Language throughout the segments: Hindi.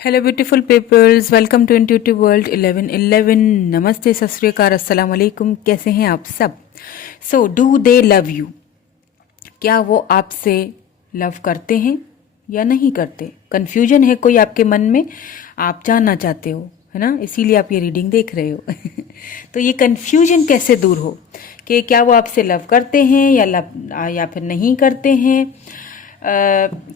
Hello beautiful peoples, welcome to intuitive world 1111। नमस्ते, सत श्री अकाल, अस्सलाम वालेकुम। कैसे हैं आप सब? So do they love you? क्या वो आपसे लव करते हैं या नहीं करते? कन्फ्यूजन है कोई आपके मन में, आप जानना चाहते हो, है ना? इसीलिए आप ये रीडिंग देख रहे हो। तो ये कन्फ्यूजन कैसे दूर हो कि क्या वो आपसे लव करते हैं या फिर नहीं करते हैं?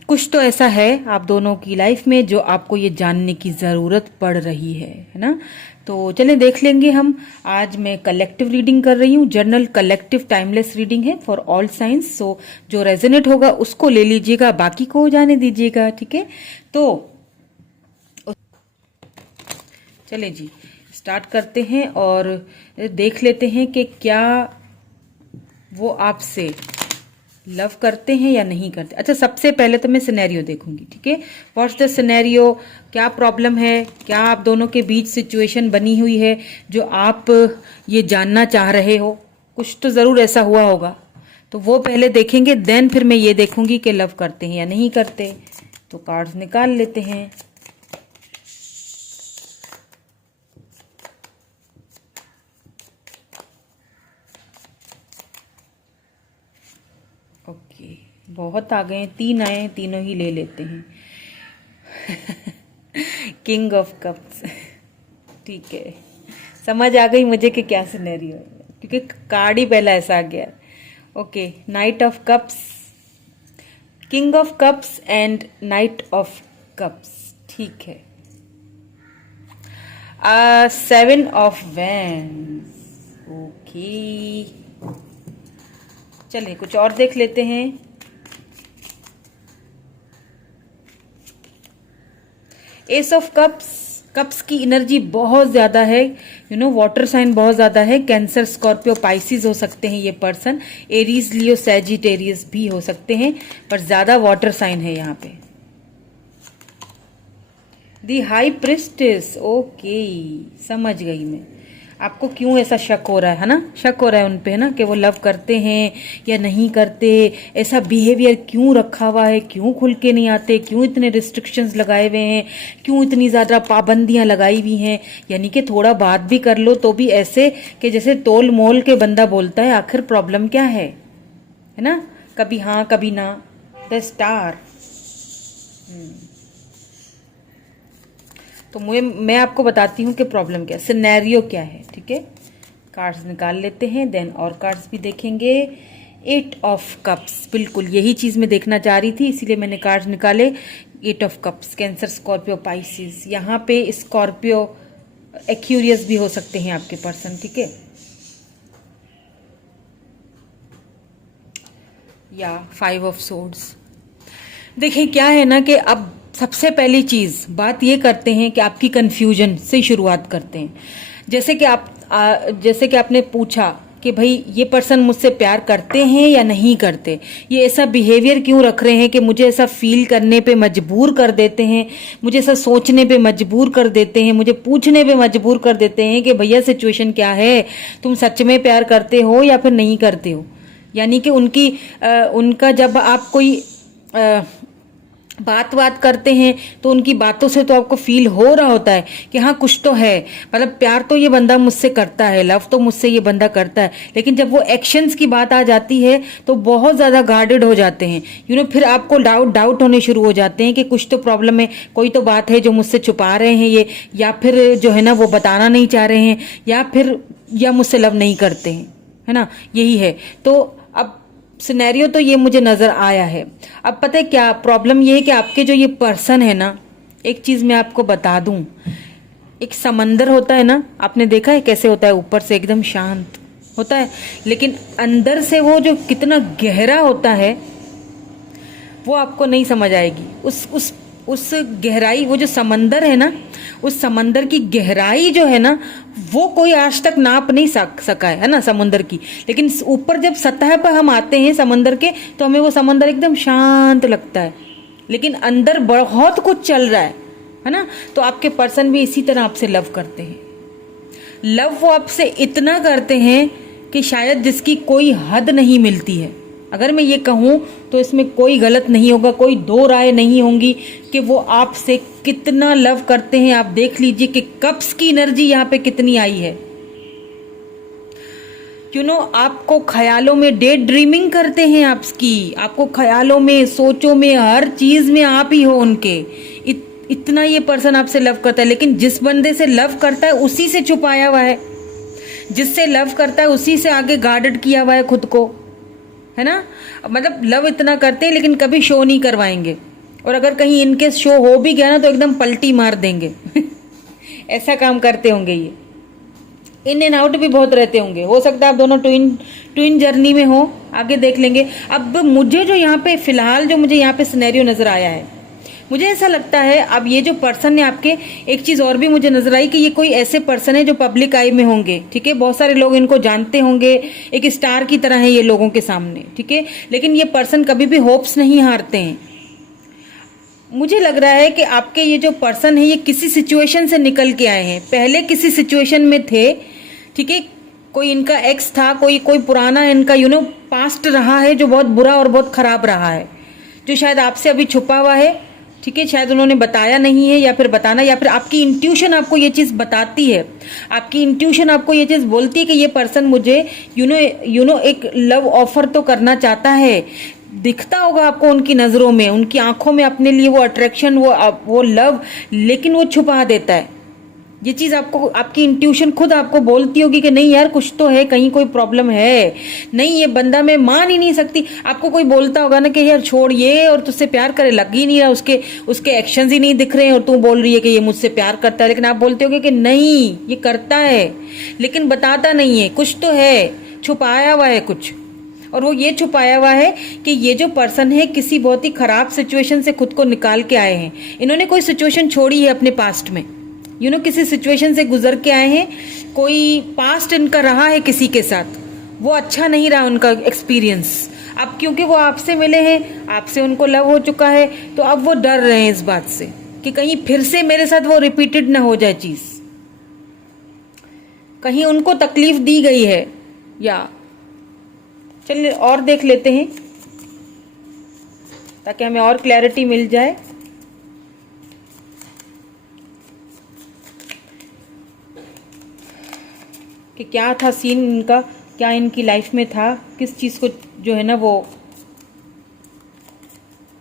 कुछ तो ऐसा है आप दोनों की लाइफ में जो आपको ये जानने की ज़रूरत पड़ रही है ना? तो चलें देख लेंगे हम। आज मैं कलेक्टिव रीडिंग कर रही हूँ, जर्नल कलेक्टिव टाइमलेस रीडिंग है फॉर ऑल साइंस। सो जो रेजोनेट होगा उसको ले लीजिएगा, बाकी को जाने दीजिएगा, ठीक है? तो चलें जी, स्टार्ट करते हैं और देख लेते हैं कि क्या वो आपसे लव करते हैं या नहीं करते। अच्छा, सबसे पहले तो मैं सिनेरियो देखूंगी, ठीक है? What's the scenario? क्या प्रॉब्लम है? क्या आप दोनों के बीच सिचुएशन बनी हुई है जो आप ये जानना चाह रहे हो? कुछ तो ज़रूर ऐसा हुआ होगा, तो वो पहले देखेंगे, देन फिर मैं ये देखूंगी कि लव करते हैं या नहीं करते। तो कार्ड्स निकाल लेते हैं। ओके, बहुत आ गए, 3 आए, तीनों ही ले लेते हैं। King of cups. ठीक है, समझ आ गई मुझे कि क्या सिनेरियो है, क्योंकि कार्ड ही पहला ऐसा आ गया। Okay, night of cups, king of cups and night of cups. ठीक है, 7 ऑफ वैंड्स। ओके, चलिए कुछ और देख लेते हैं। एस ऑफ कप्स, कप्स की एनर्जी बहुत ज्यादा है, वाटर साइन बहुत ज्यादा है। कैंसर, स्कॉर्पियो, पाइसिस हो सकते हैं ये पर्सन। एरीज, लियो, सैजिटेरियस भी हो सकते हैं, पर ज्यादा वाटर साइन है यहाँ पे। दी हाई प्रिस्टेस। ओके, समझ गई मैं आपको क्यों ऐसा शक हो रहा है ना? शक हो रहा है उनपे, है ना, कि वो लव करते हैं या नहीं करते। ऐसा बिहेवियर क्यों रखा हुआ है? क्यों खुल के नहीं आते? क्यों इतने रिस्ट्रिक्शंस लगाए हुए हैं? क्यों इतनी ज़्यादा पाबंदियां लगाई हुई हैं? यानी कि थोड़ा बात भी कर लो तो भी ऐसे कि जैसे तोल मोल के बंदा बोलता है। आखिर प्रॉब्लम क्या है ना? कभी हाँ कभी ना। The star. तो मैं आपको बताती हूँ कि प्रॉब्लम क्या है, सिनेरियो क्या है, ठीक है? कार्ड्स निकाल लेते हैं, देन और कार्ड्स भी देखेंगे। 8 ऑफ कप्स, बिल्कुल यही चीज़ मैं देखना चाह रही थी, इसीलिए मैंने कार्ड्स निकाले। 8 of cups, cancer, Scorpio, Pisces. यहाँ पे स्कॉर्पियो, एक्यूरियस भी हो सकते हैं आपके पर्सन, ठीक है? या 5 ऑफ सोर्ड्स। देखिए क्या है ना कि अब सबसे पहली चीज बात ये करते हैं कि आपकी कंफ्यूजन से शुरुआत करते हैं। जैसे कि आपने पूछा कि भाई ये पर्सन मुझसे प्यार करते हैं या नहीं करते, ये ऐसा बिहेवियर क्यों रख रहे हैं कि मुझे ऐसा फील करने पे मजबूर कर देते हैं, मुझे ऐसा सोचने पे मजबूर कर देते हैं, मुझे पूछने पे मजबूर कर देते हैं कि भैया सिचुएशन क्या है, तुम सच में प्यार करते हो या फिर नहीं करते हो। यानी कि उनका जब आप कोई बात करते हैं तो उनकी बातों से तो आपको फील हो रहा होता है कि हाँ कुछ तो है, मतलब प्यार तो ये बंदा मुझसे करता है, लव तो मुझसे ये बंदा करता है। लेकिन जब वो एक्शंस की बात आ जाती है तो बहुत ज़्यादा गार्डेड हो जाते हैं। फिर आपको डाउट होने शुरू हो जाते हैं कि कुछ तो प्रॉब्लम है, कोई तो बात है जो मुझसे छुपा रहे हैं ये, या फिर जो है ना वो बताना नहीं चाह रहे हैं, या मुझसे लव नहीं करते हैं, है ना? यही है। तो अब सिनेरियो तो ये मुझे नजर आया है। अब पता है क्या प्रॉब्लम? ये है कि आपके जो ये पर्सन है ना, एक चीज मैं आपको बता दूं, एक समंदर होता है ना, आपने देखा है कैसे होता है? ऊपर से एकदम शांत होता है, लेकिन अंदर से वो जो कितना गहरा होता है वो आपको नहीं समझ आएगी। उस गहराई, वो जो समंदर है ना, उस समंदर की गहराई जो है ना, वो कोई आज तक नाप नहीं सका है ना, समुंदर की। लेकिन ऊपर जब सतह पर हम आते हैं समंदर के, तो हमें वो समंदर एकदम शांत लगता है, लेकिन अंदर बहुत कुछ चल रहा है ना? तो आपके पर्सन भी इसी तरह आपसे लव करते हैं। लव वो आपसे इतना करते हैं कि शायद जिसकी कोई हद नहीं मिलती है। अगर मैं ये कहूँ तो इसमें कोई गलत नहीं होगा, कोई दो राय नहीं होंगी कि वो आपसे कितना लव करते हैं। आप देख लीजिए कि कप्स की एनर्जी यहाँ पे कितनी आई है। आपको ख्यालों में डे ड्रीमिंग करते हैं आपकी, आपको ख्यालों में, सोचों में, हर चीज में आप ही हो उनके। इतना ये पर्सन आपसे लव करता है। लेकिन जिस बंदे से लव करता है उसी से छुपाया हुआ है, जिससे लव करता है उसी से आगे गार्डेड किया हुआ है खुद को, है ना। मतलब लव इतना करते हैं लेकिन कभी शो नहीं करवाएंगे, और अगर कहीं इनके शो हो भी गया ना तो एकदम पलटी मार देंगे ऐसा काम करते होंगे ये। इन एंड आउट भी बहुत रहते होंगे। हो सकता है आप दोनों ट्विन जर्नी में हो, आगे देख लेंगे। अब मुझे जो यहाँ पे फिलहाल जो मुझे यहाँ पे सिनेरियो नजर आया है, मुझे ऐसा लगता है अब ये जो पर्सन है आपके, एक चीज और भी मुझे नजर आई कि ये कोई ऐसे पर्सन है जो पब्लिक आई में होंगे, ठीक है। बहुत सारे लोग इनको जानते होंगे, एक स्टार की तरह है ये लोगों के सामने, ठीक है। लेकिन ये पर्सन कभी भी होप्स नहीं हारते हैं। मुझे लग रहा है कि आपके ये जो पर्सन है ये किसी सिचुएशन से निकल के आए हैं, पहले किसी सिचुएशन में थे, ठीक है। कोई इनका एक्स था, कोई पुराना इनका पास्ट रहा है जो बहुत बुरा और बहुत खराब रहा है, जो शायद आपसे अभी छुपा हुआ है, ठीक है। शायद उन्होंने बताया नहीं है, या फिर बताना, या फिर आपकी इंट्यूशन आपको ये चीज बताती है, आपकी इंट्यूशन आपको ये चीज बोलती है कि ये पर्सन मुझे एक लव ऑफर तो करना चाहता है। दिखता होगा आपको उनकी नजरों में, उनकी आंखों में अपने लिए वो अट्रैक्शन, वो लव, लेकिन वो छुपा देता है। ये चीज आपको, आपकी इंट्यूशन खुद आपको बोलती होगी कि नहीं यार कुछ तो है, कहीं कोई प्रॉब्लम है, नहीं ये बंदा मैं मान ही नहीं सकती। आपको कोई बोलता होगा ना कि यार छोड़ ये, और तुझसे प्यार करे, लग ही नहीं रहा, उसके एक्शंस ही नहीं दिख रहे हैं, और तू बोल रही है कि ये मुझसे प्यार करता है। लेकिन आप बोलते होगे कि नहीं ये करता है, लेकिन बताता नहीं है, कुछ तो है, छुपाया हुआ है कुछ। और वो ये छुपाया हुआ है कि ये जो पर्सन है किसी बहुत ही खराब सिचुएशन से खुद को निकाल के आए हैं। इन्होंने कोई सिचुएशन छोड़ी है अपने पास्ट में, किसी सिचुएशन से गुजर के आए हैं, कोई पास्ट इनका रहा है किसी के साथ, वो अच्छा नहीं रहा उनका एक्सपीरियंस। अब क्योंकि वो आपसे मिले हैं, आपसे उनको लव हो चुका है, तो अब वो डर रहे हैं इस बात से कि कहीं फिर से मेरे साथ वो रिपीटेड ना हो जाए चीज, कहीं उनको तकलीफ दी गई है। या चलिए और देख लेते हैं ताकि हमें और क्लैरिटी मिल जाए। कि क्या था सीन इनका, क्या इनकी लाइफ में था, किस चीज़ को जो है ना वो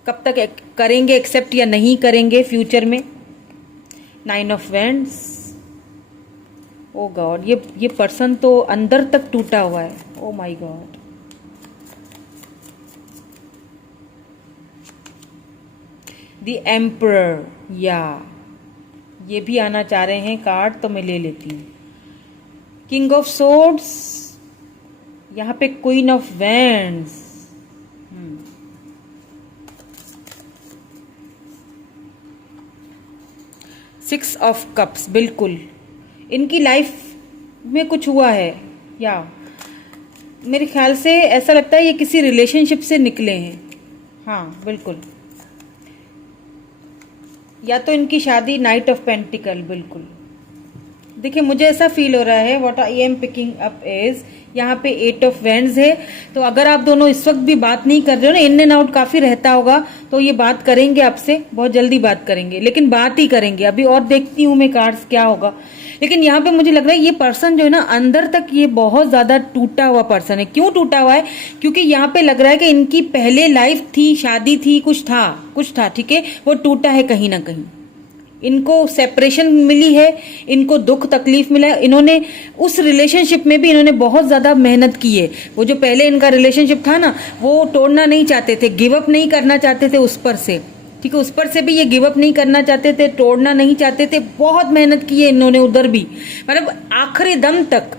कब तक करेंगे एक्सेप्ट या नहीं करेंगे फ्यूचर में। 9 ऑफ वैंड्स, ओ गॉड, ये पर्सन तो अंदर तक टूटा हुआ है। Oh my God, the emperor, या ये भी आना चाह रहे हैं कार्ड, तो मैं ले लेती हूँ। किंग ऑफ सोर्ड्स, यहाँ पे queen of wands, 6 of cups. बिल्कुल इनकी लाइफ में कुछ हुआ है, या मेरे ख्याल से ऐसा लगता है ये किसी रिलेशनशिप से निकले हैं। हाँ बिल्कुल, या तो इनकी शादी, नाइट ऑफ पेंटिकल। बिल्कुल देखिए मुझे ऐसा फील हो रहा है, what I am picking up is, यहाँ पे 8 ऑफ वैंड्स है। तो अगर आप दोनों इस वक्त भी बात नहीं कर रहे हो ना, इन एंड आउट काफी रहता होगा, तो ये बात करेंगे आपसे, बहुत जल्दी बात करेंगे, लेकिन बात ही करेंगे। अभी और देखती हूँ मैं कार्ड्स क्या होगा। लेकिन यहाँ पे मुझे लग रहा है ये पर्सन जो है ना अंदर तक ये बहुत ज्यादा टूटा हुआ पर्सन है। क्यों टूटा हुआ है? क्योंकि यहाँ पे लग रहा है कि इनकी पहले लाइफ थी, शादी थी, कुछ था, ठीक है, वो टूटा है कहीं ना कहीं। इनको सेपरेशन मिली है, इनको दुख तकलीफ मिला है। इन्होंने उस रिलेशनशिप में भी इन्होंने बहुत ज़्यादा मेहनत की है। वो जो पहले इनका रिलेशनशिप था ना, वो तोड़ना नहीं चाहते थे, गिव अप नहीं करना चाहते थे उस पर से, ठीक है, उस पर से भी ये गिव अप नहीं करना चाहते थे, तोड़ना नहीं चाहते थे। बहुत मेहनत की है इन्होंने उधर भी, मतलब आखिरी दम तक।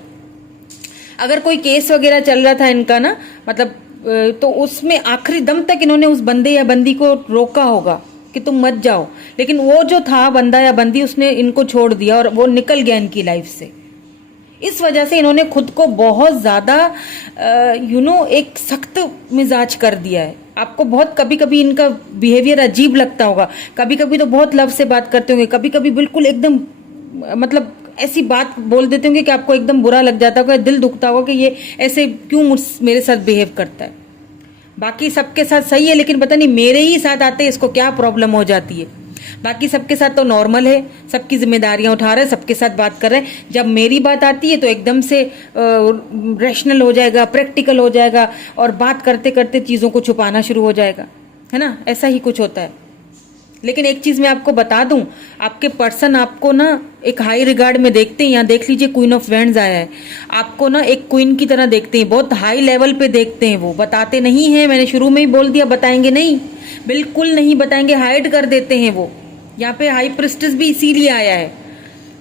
अगर कोई केस वगैरह चल रहा था इनका ना, मतलब तो उसमें आखिरी दम तक इन्होंने उस बंदे या बंदी को रोका होगा कि तुम मत जाओ, लेकिन वो जो था बंदा या बंदी, उसने इनको छोड़ दिया और वो निकल गया इनकी लाइफ से। इस वजह से इन्होंने खुद को बहुत ज्यादा एक सख्त मिजाज कर दिया है। आपको बहुत कभी कभी इनका बिहेवियर अजीब लगता होगा, कभी कभी तो बहुत लव से बात करते होंगे, कभी कभी बिल्कुल एकदम मतलब ऐसी बात बोल देते होंगे कि आपको एकदम बुरा लग जाता होगा, दिल दुखता होगा कि ये ऐसे क्यों मेरे साथ बिहेव करता है। बाकी सबके साथ सही है, लेकिन पता नहीं मेरे ही साथ आते इसको क्या प्रॉब्लम हो जाती है। बाकी सबके साथ तो नॉर्मल है, सबकी जिम्मेदारियां उठा रहे हैं, सबके साथ बात कर रहे हैं। जब मेरी बात आती है तो एकदम से रैशनल हो जाएगा, प्रैक्टिकल हो जाएगा, और बात करते करते चीज़ों को छुपाना शुरू हो जाएगा, है ना। ऐसा ही कुछ होता है। लेकिन एक चीज़ मैं आपको बता दूं, आपके पर्सन आपको ना एक हाई रिगार्ड में देखते हैं। यहाँ देख लीजिए, क्वीन ऑफ वैंड्स आया है। आपको ना एक क्वीन की तरह देखते हैं, बहुत हाई लेवल पे देखते हैं। वो बताते नहीं हैं, मैंने शुरू में ही बोल दिया, बताएंगे नहीं, बिल्कुल नहीं बताएंगे, हाइड कर देते हैं वो। यहाँ पे हाई प्रिस्टेस भी इसीलिए आया है,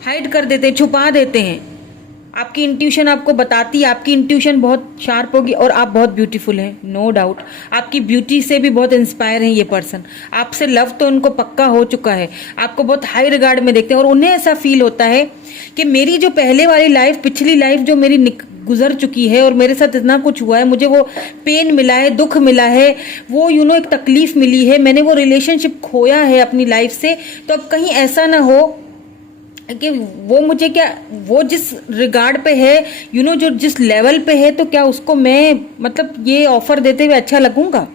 हाइड कर देते हैं, छुपा देते हैं। आपकी इंट्यूशन आपको बताती है, आपकी इंट्यूशन बहुत शार्प होगी, और आप बहुत ब्यूटीफुल हैं, नो डाउट। आपकी ब्यूटी से भी बहुत इंस्पायर हैं ये पर्सन। आपसे लव तो उनको पक्का हो चुका है, आपको बहुत हाई रिगार्ड में देखते हैं, और उन्हें ऐसा फील होता है कि मेरी जो पहले वाली लाइफ, पिछली लाइफ जो मेरी गुजर चुकी है, और मेरे साथ इतना कुछ हुआ है, मुझे वो पेन मिला है, दुख मिला है, वो एक तकलीफ मिली है, मैंने वो रिलेशनशिप खोया है अपनी लाइफ से। तो अब कहीं ऐसा ना हो कि वो मुझे क्या, वो जिस रिगार्ड पे है, जो जिस लेवल पे है, तो क्या उसको मैं मतलब ये ऑफर देते हुए अच्छा लगूंगा?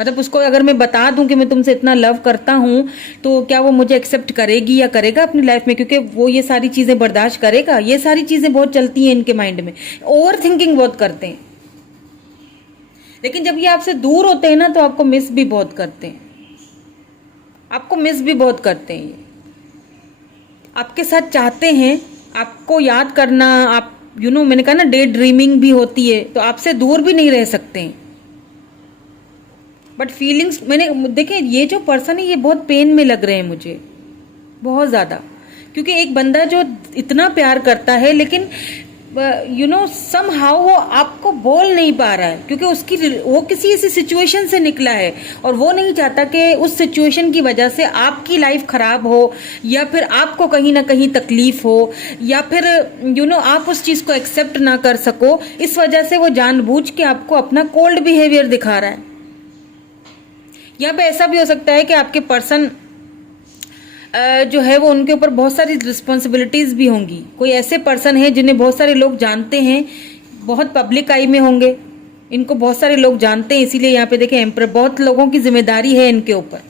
मतलब उसको अगर मैं बता दूं कि मैं तुमसे इतना लव करता हूं, तो क्या वो मुझे एक्सेप्ट करेगी या करेगा अपनी लाइफ में? क्योंकि वो ये सारी चीजें बर्दाश्त करेगा? ये सारी चीजें बहुत चलती हैं इनके माइंड में, ओवर थिंकिंग बहुत करते हैं। लेकिन जब ये आपसे दूर होते हैं ना, तो आपको मिस भी बहुत करते हैं, आपको मिस भी बहुत करते हैं। ये आपके साथ चाहते हैं आपको याद करना, आप मैंने कहा ना, डे ड्रीमिंग भी होती है, तो आपसे दूर भी नहीं रह सकते हैं। बट फीलिंग्स, मैंने देखे, ये जो पर्सन है ये बहुत पेन में लग रहे हैं मुझे, बहुत ज़्यादा। क्योंकि एक बंदा जो इतना प्यार करता है, लेकिन समहाउ वो आपको बोल नहीं पा रहा है, क्योंकि वो किसी ऐसी सिचुएशन से निकला है, और वो नहीं चाहता कि उस सिचुएशन की वजह से आपकी लाइफ खराब हो, या फिर आपको कहीं ना कहीं तकलीफ हो, या फिर आप उस चीज़ को एक्सेप्ट ना कर सको। इस वजह से वो जानबूझ के आपको अपना कोल्ड बिहेवियर दिखा रहा है। यहाँ पे ऐसा भी हो सकता है कि आपके पर्सन जो है वो, उनके ऊपर बहुत सारी रिस्पॉन्सिबिलिटीज भी होंगी। कोई ऐसे पर्सन है जिन्हें बहुत सारे लोग जानते हैं, बहुत पब्लिक आई में होंगे, इनको बहुत सारे लोग जानते हैं, इसीलिए यहाँ पे देखें एम्पर, बहुत लोगों की जिम्मेदारी है इनके ऊपर।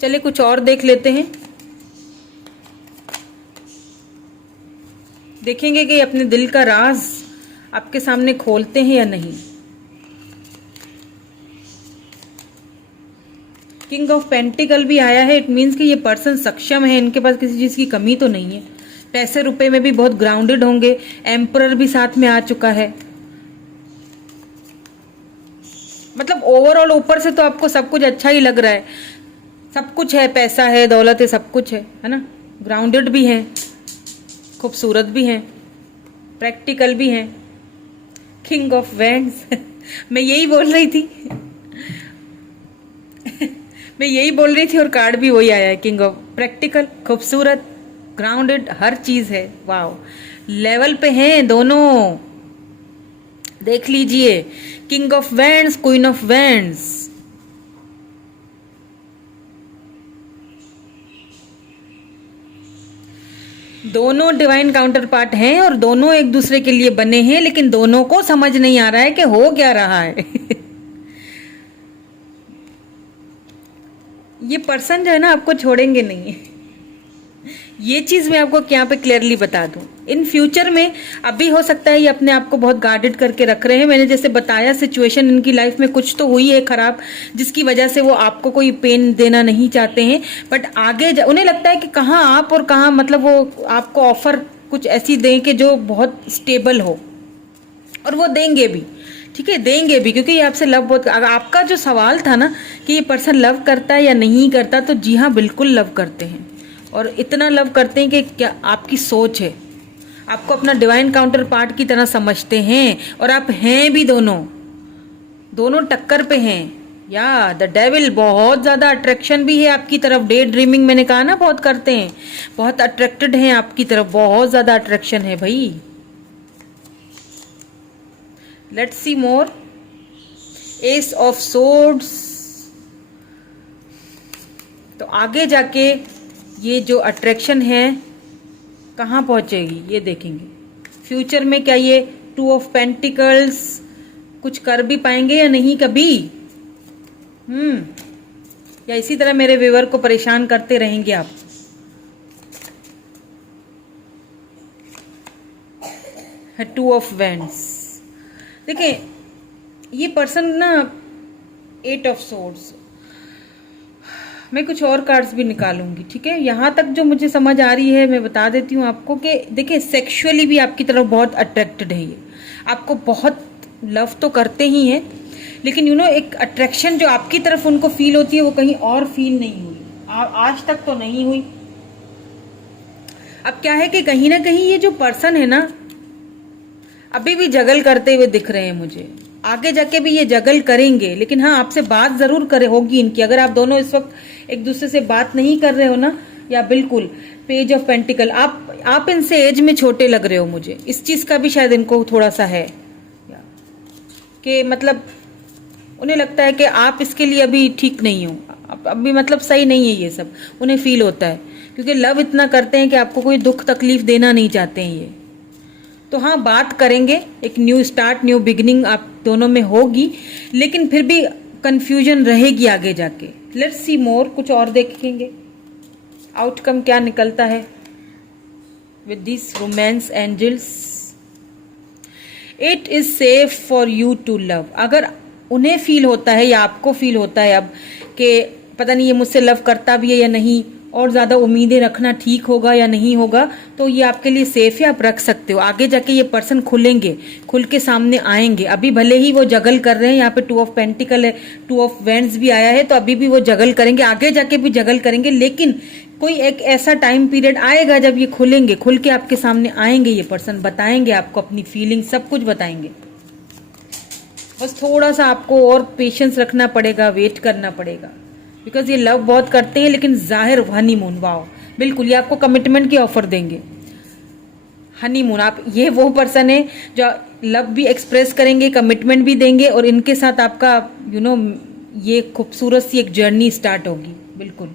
चलिए कुछ और देख लेते हैं, देखेंगे कि अपने दिल का राज आपके सामने खोलते हैं या नहीं। किंग ऑफ पेंटिकल भी आया है, इट मीन्स कि ये पर्सन सक्षम है, इनके पास किसी चीज़ की कमी तो नहीं है, पैसे रुपए में भी बहुत ग्राउंडेड होंगे। एम्परर भी साथ में आ चुका है। मतलब ओवरऑल ऊपर से तो आपको सब कुछ अच्छा ही लग रहा है, सब कुछ है, पैसा है, दौलत है, सब कुछ है ना। ग्राउंडेड भी है, खूबसूरत भी है, प्रैक्टिकल भी है। किंग ऑफ वैंड्स मैं यही बोल रही थी मैं यही बोल रही थी, और कार्ड भी वही आया है, किंग ऑफ प्रैक्टिकल, खूबसूरत, ग्राउंडेड, हर चीज है। वाओ, लेवल पे हैं दोनों, देख लीजिए। King of wands, queen of wands, दोनों डिवाइन काउंटर पार्ट हैं, और दोनों एक दूसरे के लिए बने हैं, लेकिन दोनों को समझ नहीं आ रहा है कि हो क्या रहा है ये पर्सन जो है ना, आपको छोड़ेंगे नहीं, ये चीज मैं आपको यहाँ पे क्लियरली बता दूं। इन फ्यूचर में अभी हो सकता है ये अपने आप को बहुत गार्डेड करके रख रहे हैं। मैंने जैसे बताया, सिचुएशन इनकी लाइफ में कुछ तो हुई है खराब, जिसकी वजह से वो आपको कोई पेन देना नहीं चाहते हैं। बट आगे उन्हें लगता है कि कहाँ आप और कहाँ, मतलब वो आपको ऑफर कुछ ऐसी दें कि जो बहुत स्टेबल हो, और वो देंगे भी, ठीक है, देंगे भी, क्योंकि ये आपसे लव बहुत। अगर आपका जो सवाल था ना कि ये पर्सन लव करता है या नहीं करता, तो जी हाँ, बिल्कुल लव करते हैं, और इतना लव करते हैं कि क्या आपकी सोच है, आपको अपना डिवाइन काउंटर पार्ट की तरह समझते हैं, और आप हैं भी, दोनों टक्कर पे हैं। या द डेविल, बहुत ज्यादा अट्रैक्शन भी है आपकी तरफ। डे ड्रीमिंग मैंने कहा ना बहुत करते हैं, बहुत अट्रैक्टेड हैं आपकी तरफ, बहुत ज्यादा अट्रैक्शन है भाई। Let's see more. S of swords, तो आगे जाके ये जो अट्रैक्शन है कहाँ पहुंचेगी ये देखेंगे। फ्यूचर में क्या ये 2 ऑफ पेंटिकल्स कुछ कर भी पाएंगे या नहीं कभी, या इसी तरह मेरे व्यूअर को परेशान करते रहेंगे आप। है 2 ऑफ वैंड्स। देखिए ये पर्सन ना 8 ऑफ सोर्ड्स, मैं कुछ और कार्ड्स भी निकालूंगी, ठीक है। यहाँ तक जो मुझे समझ आ रही है मैं बता देती हूँ आपको कि देखिए सेक्सुअली भी आपकी तरफ बहुत अट्रैक्टेड है ये, आपको बहुत लव तो करते ही हैं, लेकिन एक अट्रैक्शन जो आपकी तरफ उनको फील होती है वो कहीं और फील नहीं हुई, आज तक तो नहीं हुई। अब क्या है कि कहीं ना कहीं ये जो पर्सन है ना अभी भी जगल करते हुए दिख रहे हैं मुझे, आगे जाके भी ये जगल करेंगे, लेकिन हाँ आपसे बात जरूर होगी इनकी। अगर आप दोनों इस वक्त एक दूसरे से बात नहीं कर रहे हो ना, या बिल्कुल पेज ऑफ पेंटिकल, आप इनसे एज में छोटे लग रहे हो मुझे, इस चीज का भी शायद इनको थोड़ा सा है कि मतलब उन्हें लगता है कि आप इसके लिए अभी ठीक नहीं हो, अभी मतलब सही नहीं है, ये सब उन्हें फील होता है, क्योंकि लव इतना करते हैं कि आपको कोई दुख तकलीफ देना नहीं चाहते हैं ये। तो हाँ बात करेंगे, एक न्यू स्टार्ट न्यू बिगिनिंग आप दोनों में होगी, लेकिन फिर भी कंफ्यूजन रहेगी आगे जाके। लेट्स सी मोर, कुछ और देखेंगे आउटकम क्या निकलता है with this romance angels. It is safe for you to love. अगर उन्हें फील होता है या आपको फील होता है अब कि पता नहीं ये मुझसे लव करता भी है या नहीं, और ज्यादा उम्मीदें रखना ठीक होगा या नहीं होगा, तो ये आपके लिए सेफ है, आप रख सकते हो। आगे जाके ये पर्सन खुलेंगे, खुल के सामने आएंगे। अभी भले ही वो जगल कर रहे हैं, यहाँ पे 2 ऑफ पेंटिकल है, 2 ऑफ वैंड्स भी आया है, तो अभी भी वो जगल करेंगे, आगे जाके भी जगल करेंगे, लेकिन कोई एक ऐसा टाइम पीरियड आएगा जब ये खुलेंगे, खुल के आपके सामने आएंगे, ये पर्सन बताएंगे आपको अपनी फीलिंग, सब कुछ बताएंगे। बस थोड़ा सा आपको और पेशेंस रखना पड़ेगा, वेट करना पड़ेगा, बिकॉज ये लव बहुत करते हैं, लेकिन जाहिर हनीमून, वाओ बिल्कुल ये आपको कमिटमेंट की ऑफर देंगे, हनीमून। आप ये वो पर्सन है जो लव भी एक्सप्रेस करेंगे, कमिटमेंट भी देंगे, और इनके साथ आपका ये खूबसूरत सी एक जर्नी स्टार्ट होगी। बिल्कुल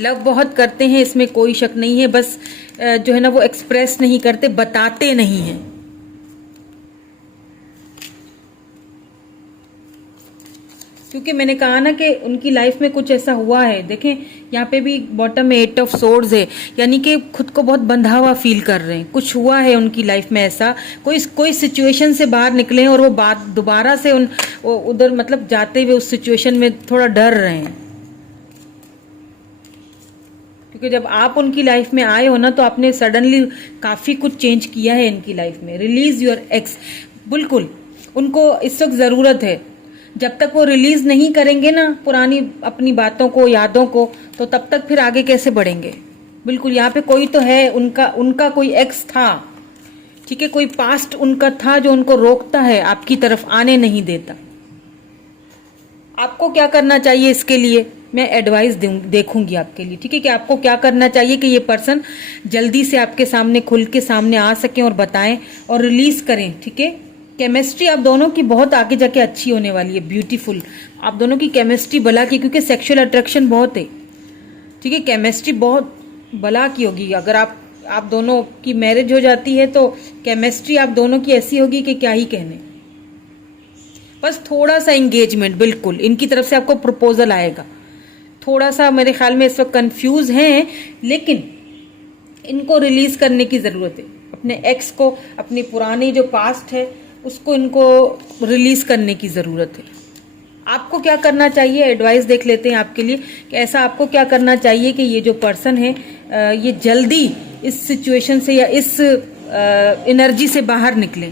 लव बहुत करते हैं, इसमें कोई शक नहीं है, बस जो है ना वो एक्सप्रेस नहीं करते, बताते नहीं हैं। क्योंकि मैंने कहा ना कि उनकी लाइफ में कुछ ऐसा हुआ है। देखें यहाँ पे भी बॉटम में 8 ऑफ सोर्ड्स है, यानी कि खुद को बहुत बंधा हुआ फील कर रहे हैं, कुछ हुआ है उनकी लाइफ में ऐसा, कोई सिचुएशन से बाहर निकले हैं और वो बात दोबारा से उधर मतलब जाते हुए उस सिचुएशन में थोड़ा डर रहे हैं। क्योंकि जब आप उनकी लाइफ में आए हो ना, तो आपने सडनली काफी कुछ चेंज किया है इनकी लाइफ में। रिलीज योर एक्स, बिल्कुल उनको इस वक्त जरूरत है। जब तक वो रिलीज नहीं करेंगे ना पुरानी अपनी बातों को, यादों को, तो तब तक फिर आगे कैसे बढ़ेंगे। बिल्कुल यहाँ पे कोई तो है, उनका कोई एक्स था, ठीक है, कोई पास्ट उनका था जो उनको रोकता है, आपकी तरफ आने नहीं देता। आपको क्या करना चाहिए इसके लिए मैं एडवाइस देखूंगी आपके लिए, ठीक है, कि आपको क्या करना चाहिए कि ये पर्सन जल्दी से आपके सामने खुल के सामने आ सके और बताएं और रिलीज करें, ठीक है। केमिस्ट्री आप दोनों की बहुत आगे जाके अच्छी होने वाली है, ब्यूटीफुल। आप दोनों की केमिस्ट्री बला की, क्योंकि सेक्सुअल अट्रैक्शन बहुत है, ठीक है, केमिस्ट्री बहुत बला की होगी। अगर आप दोनों की मैरिज हो जाती है तो केमिस्ट्री आप दोनों की ऐसी होगी कि क्या ही कहने। बस थोड़ा सा एंगेजमेंट, बिल्कुल इनकी तरफ से आपको प्रपोजल आएगा। थोड़ा सा मेरे ख्याल में इस वक्त कंफ्यूज हैं, लेकिन इनको रिलीज करने की जरूरत है। अपने एक्स को, अपनी पुरानी जो पास्ट है उसको इनको रिलीज करने की जरूरत है। आपको क्या करना चाहिए एडवाइस देख लेते हैं आपके लिए कि ऐसा आपको क्या करना चाहिए कि ये जो पर्सन है ये जल्दी इस सिचुएशन से या इस एनर्जी से बाहर निकले।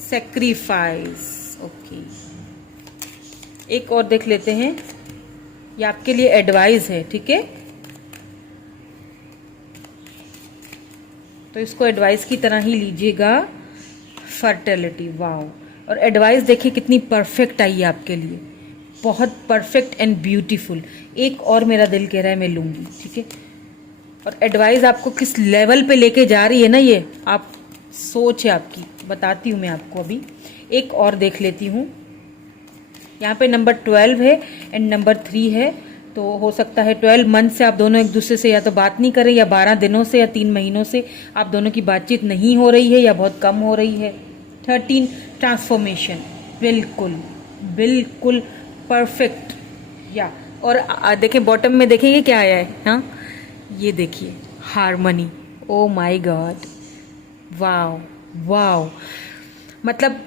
सैक्रिफाइस, ओके, एक और देख लेते हैं, ये आपके लिए एडवाइस है, ठीक है। तो इसको एडवाइस की तरह ही लीजिएगा। फर्टिलिटी, वाओ, और एडवाइस देखिए कितनी परफेक्ट आई है आपके लिए, बहुत परफेक्ट एंड ब्यूटीफुल। एक और मेरा दिल कह रहा है मैं लूंगी, ठीक है। और एडवाइस आपको किस लेवल पे लेके जा रही है ना, ये आप सोच है आपकी, बताती हूँ मैं आपको अभी। एक और देख लेती हूँ, यहाँ पे नंबर 12 है एंड नंबर 3 है, तो हो सकता है 12 मंथ से आप दोनों एक दूसरे से या तो बात नहीं कर रहे, या 12 दिनों से या 3 महीनों से आप दोनों की बातचीत नहीं हो रही है या बहुत कम हो रही है। 13 ट्रांसफॉर्मेशन, बिल्कुल बिल्कुल परफेक्ट। या और देखें बॉटम में देखें ये क्या आया है, हाँ ये देखिए harmony. Oh my God, wow wow. मतलब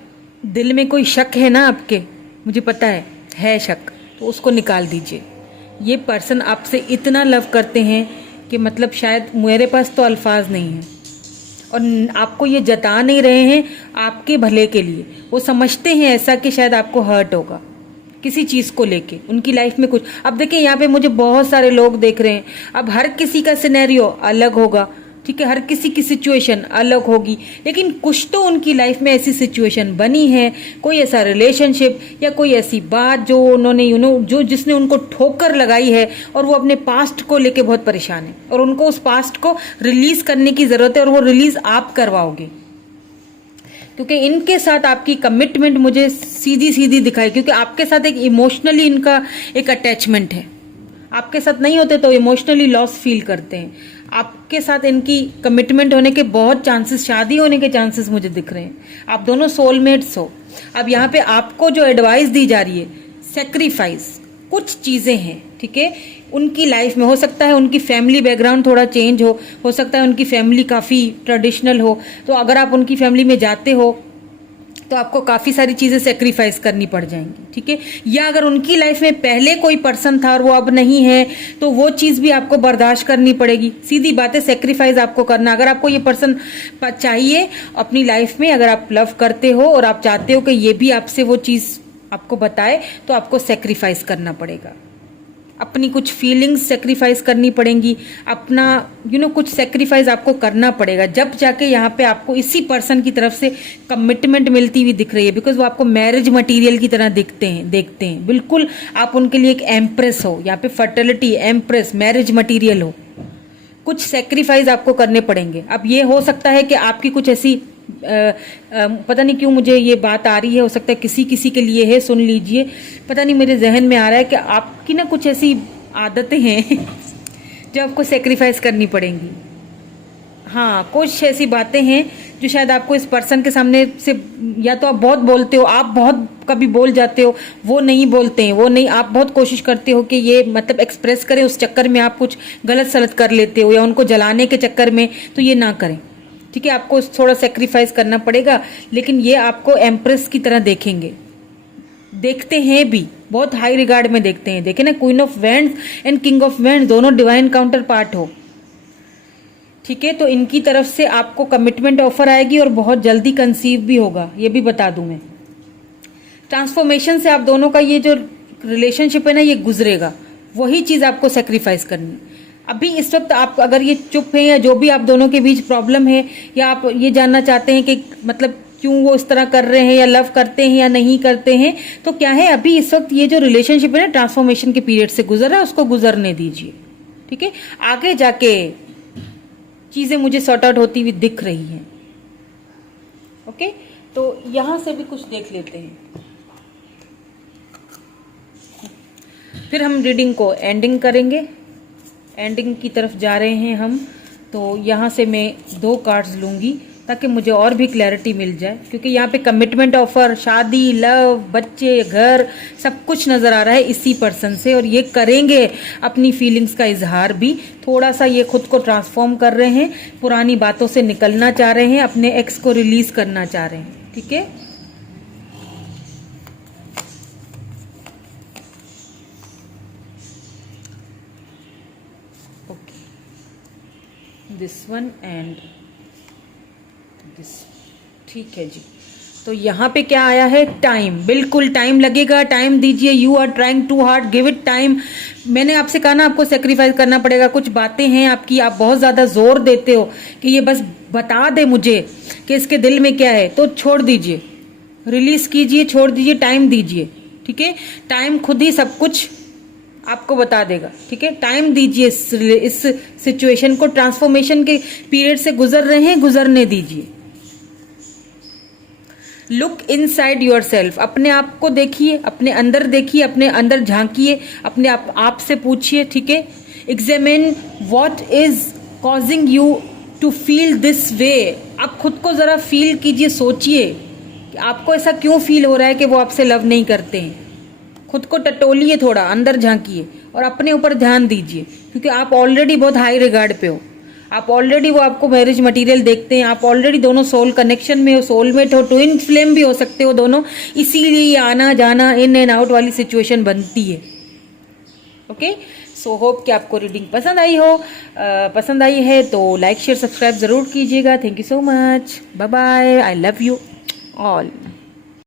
दिल में कोई शक है ना आपके, मुझे पता है शक, तो उसको निकाल दीजिए। ये पर्सन आपसे इतना लव करते हैं कि मतलब शायद मेरे पास तो अल्फाज नहीं हैं, और आपको ये जता नहीं रहे हैं आपके भले के लिए। वो समझते हैं ऐसा कि शायद आपको हर्ट होगा किसी चीज़ को लेके, उनकी लाइफ में कुछ। अब देखिए यहाँ पे मुझे बहुत सारे लोग देख रहे हैं, अब हर किसी का सिनेरियो अलग होगा, ठीक है, हर किसी की सिचुएशन अलग होगी, लेकिन कुछ तो उनकी लाइफ में ऐसी सिचुएशन बनी है, कोई ऐसा रिलेशनशिप या कोई ऐसी बात जो उन्होंने जो जिसने उनको ठोकर लगाई है, और वो अपने पास्ट को लेके बहुत परेशान है, और उनको उस पास्ट को रिलीज करने की ज़रूरत है, और वो रिलीज आप करवाओगे, क्योंकि इनके साथ आपकी कमिटमेंट मुझे सीधी सीधी दिखाई, क्योंकि आपके साथ एक इमोशनली इनका एक अटैचमेंट है। आपके साथ नहीं होते तो इमोशनली लॉस फील करते हैं। आपके साथ इनकी कमिटमेंट होने के बहुत चांसेस, शादी होने के चांसेस मुझे दिख रहे हैं। आप दोनों सोलमेट्स हो। अब यहाँ पे आपको जो एडवाइस दी जा रही है, सेक्रीफाइस, कुछ चीज़ें हैं, ठीक है, उनकी लाइफ में हो सकता है उनकी फैमिली बैकग्राउंड थोड़ा चेंज हो सकता है उनकी फैमिली काफ़ी ट्रेडिशनल हो, तो अगर आप उनकी फैमिली में जाते हो तो आपको काफ़ी सारी चीज़ें सेक्रीफाइस करनी पड़ जाएंगी, ठीक है। या अगर उनकी लाइफ में पहले कोई पर्सन था और वो अब नहीं है, तो वो चीज़ भी आपको बर्दाश्त करनी पड़ेगी। सीधी बात है, सेक्रीफाइस आपको करना। अगर आपको ये पर्सन चाहिए अपनी लाइफ में, अगर आप लव करते हो और आप चाहते हो कि ये भी आपसे वो चीज़ आपको बताए, तो आपको सेक्रीफाइस करना पड़ेगा। अपनी कुछ फीलिंग्स सेक्रीफाइस करनी पड़ेंगी, अपना कुछ सेक्रीफाइस आपको करना पड़ेगा, जब जाके यहाँ पे आपको इसी पर्सन की तरफ से कमिटमेंट मिलती हुई दिख रही है। बिकॉज वो आपको मैरिज मटेरियल की तरह देखते हैं, बिल्कुल आप उनके लिए एक एम्प्रेस हो। यहाँ पे फर्टिलिटी, एम्प्रेस, मैरिज मटीरियल हो। कुछ सेक्रीफाइस आपको करने पड़ेंगे। अब ये हो सकता है कि आपकी कुछ ऐसी पता नहीं क्यों मुझे ये बात आ रही है, हो सकता है किसी किसी के लिए है, सुन लीजिए। पता नहीं मेरे जहन में आ रहा है कि आपकी ना कुछ ऐसी आदतें हैं जो आपको सेक्रीफाइस करनी पड़ेंगी। हाँ, कुछ ऐसी बातें हैं जो शायद आपको इस पर्सन के सामने से, या तो आप बहुत बोलते हो, आप बहुत कभी बोल जाते हो, वो नहीं बोलते हैं, वो नहीं, आप बहुत कोशिश करते हो कि ये मतलब एक्सप्रेस करें, उस चक्कर में आप कुछ गलत सलत कर लेते हो, या उनको जलाने के चक्कर में, तो ये ना करें, ठीक है। आपको थोड़ा सेक्रीफाइस करना पड़ेगा, लेकिन ये आपको एम्प्रेस की तरह देखते हैं भी, बहुत हाई रिगार्ड में देखते हैं। देखे ना, queen of vends and king of vends दोनों डिवाइन काउंटर पार्ट हो, ठीक है। तो इनकी तरफ से आपको कमिटमेंट ऑफर आएगी और बहुत जल्दी कंसीव भी होगा, ये भी बता दूं मैं। ट्रांसफॉर्मेशन से आप दोनों का ये जो रिलेशनशिप है ना, ये गुजरेगा, वही चीज आपको सेक्रीफाइस करनी है। अभी इस वक्त आप अगर ये चुप हैं, या जो भी आप दोनों के बीच प्रॉब्लम है, या आप ये जानना चाहते हैं कि मतलब क्यों वो इस तरह कर रहे हैं, या लव करते हैं या नहीं करते हैं, तो क्या है, अभी इस वक्त ये जो रिलेशनशिप है ना, ट्रांसफॉर्मेशन के पीरियड से गुजर रहा है, उसको गुजरने दीजिए, ठीक है। आगे जाके चीजें मुझे सॉर्ट आउट होती हुई दिख रही हैं, ओके। तो यहां से भी कुछ देख लेते हैं, फिर हम रीडिंग को एंडिंग करेंगे। एंडिंग की तरफ जा रहे हैं हम, तो यहाँ से मैं 2 कार्ड्स लूँगी ताकि मुझे और भी क्लैरिटी मिल जाए, क्योंकि यहाँ पे कमिटमेंट ऑफर, शादी, लव, बच्चे, घर, सब कुछ नज़र आ रहा है इसी पर्सन से, और ये करेंगे अपनी फीलिंग्स का इजहार भी। थोड़ा सा ये खुद को ट्रांसफॉर्म कर रहे हैं, पुरानी बातों से निकलना चाह रहे हैं, अपने एक्स को रिलीज करना चाह रहे हैं, ठीक है। दिस वन एंड दिस, ठीक है जी। तो यहाँ पे क्या आया है, टाइम। बिल्कुल टाइम लगेगा, टाइम दीजिए। You are trying too hard, give it time. मैंने आपसे कहा ना, आपको सेक्रीफाइस करना पड़ेगा। कुछ बातें हैं आपकी, आप बहुत ज़्यादा जोर देते हो कि ये बस बता दे मुझे कि इसके दिल में क्या है, तो छोड़ दीजिए, रिलीज कीजिए, छोड़ दीजिए, टाइम दीजिए, ठीक है। टाइम खुद ही सब कुछ आपको बता देगा, ठीक है। टाइम दीजिए इस सिचुएशन को, ट्रांसफॉर्मेशन के पीरियड से गुजर रहे हैं, गुजरने दीजिए। लुक इनसाइड योर सेल्फ, अपने आप को देखिए, अपने अंदर झांकिए, अपने आप से पूछिए, ठीक है। Examine what is causing you to feel this way. आप खुद को जरा फील कीजिए, सोचिए कि आपको ऐसा क्यों फील हो रहा है कि वो आपसे लव नहीं करते हैं। खुद को टटोलिए, थोड़ा अंदर झांकिए और अपने ऊपर ध्यान दीजिए, क्योंकि आप ऑलरेडी बहुत हाई रिगार्ड पे हो। आप ऑलरेडी, वो आपको मैरिज मटेरियल देखते हैं, आप ऑलरेडी दोनों सोल कनेक्शन में हो, सोलमेट हो, ट्विन फ्लेम भी हो सकते हो दोनों, इसीलिए ये आना जाना, इन एंड आउट वाली सिचुएशन बनती है। ओके, सो होप कि आपको रीडिंग पसंद आई है तो लाइक शेयर सब्सक्राइब ज़रूर कीजिएगा। Thank you so much, bye bye, I love you all.